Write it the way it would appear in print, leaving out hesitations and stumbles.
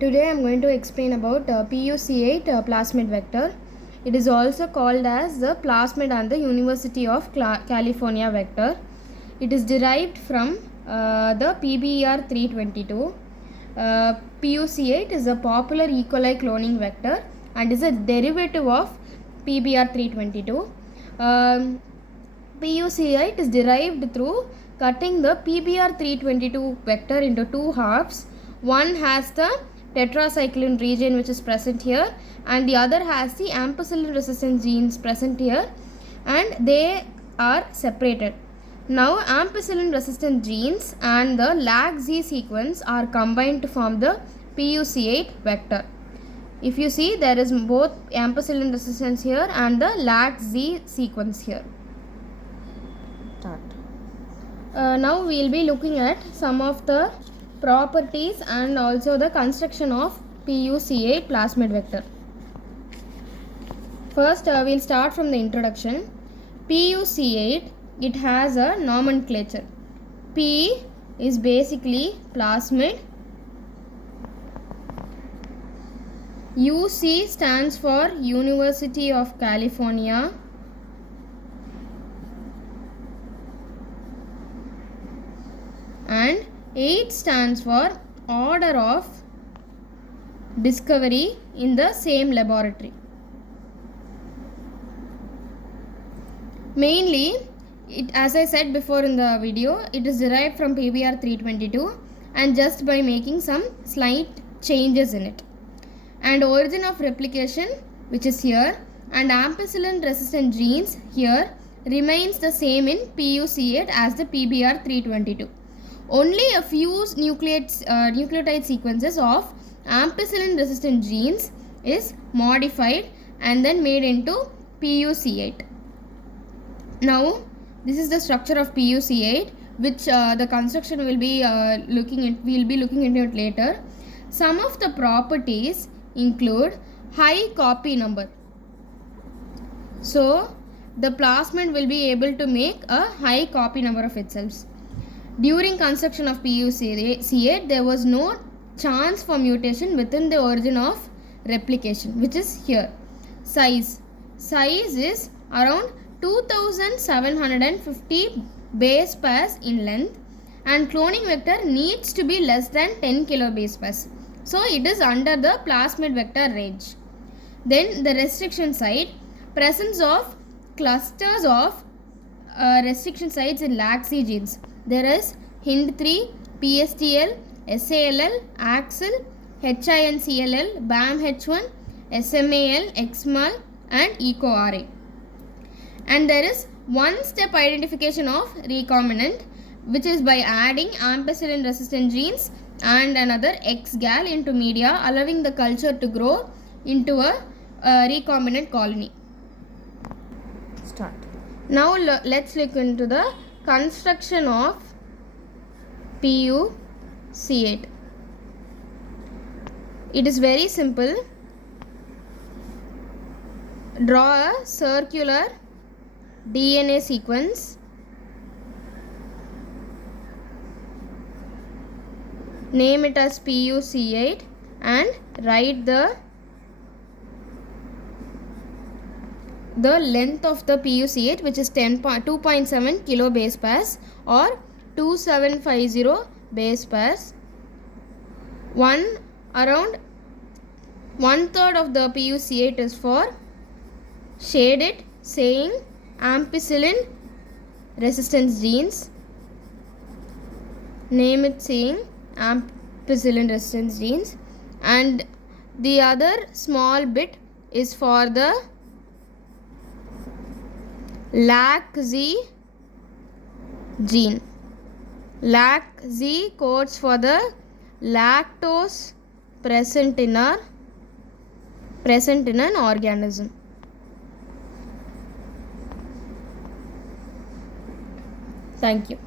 Today I am going to explain about pUC8 plasmid vector. It is also called as the plasmid and the University of California vector. It is derived from the PBR 322. pUC8 is a popular E. coli cloning vector and is a derivative of PBR 322. pUC8 is derived through cutting the PBR 322 vector into two halves. One has the tetracycline region which is present here, and the other has the ampicillin resistant genes present here, and they are separated. Now ampicillin resistant genes and the LAC-Z sequence are combined to form the pUC8 vector. If you see, there is both ampicillin resistance here and the LAC-Z sequence here. Now we will be looking at some of the properties and also the construction of pUC8 plasmid vector. First we will start from the introduction. pUC8, it has a nomenclature. P is basically plasmid. UC stands for University of California. And 8 stands for order of discovery in the same laboratory. Mainly, as I said before in the video, it is derived from PBR 322 and just by making some slight changes in it. And origin of replication, which is here, and ampicillin resistant genes here remains the same in pUC8 as the PBR 322. Only a few nucleotide sequences of ampicillin resistant genes is modified and then made into pUC8. Now this is the structure of pUC8, which the construction will be we'll be looking into it later. Some of the properties include high copy number. So the plasmid will be able to make a high copy number of itself. During construction of pUC8, there was no chance for mutation within the origin of replication, which is here. Size is around 2750 base pairs in length, and cloning vector needs to be less than 10 kilo base pairs. So it is under the plasmid vector range. Then the restriction site, presence of clusters of restriction sites in LAC-Z genes. There is HIND3, PSTL, SALL, AXL, HINCLL, BAMH1, SMAL, XMAL and EcoRA. And there is one-step identification of recombinant, which is by adding ampicillin resistant genes and another X-gal into media, allowing the culture to grow into a recombinant colony. Start. Now let's look into the construction of pUC8. It is very simple. Draw a circular DNA sequence. Name it as pUC8 and write the length of the pUC8, which is 2.7 kilo base pairs or 2750 base pairs. Around 1/3 of the pUC8 is for shade it saying ampicillin resistance genes. Name it saying ampicillin resistance genes, and the other small bit is for the LAC-Z gene. LAC-Z codes for the lactose present in an organism. Thank you.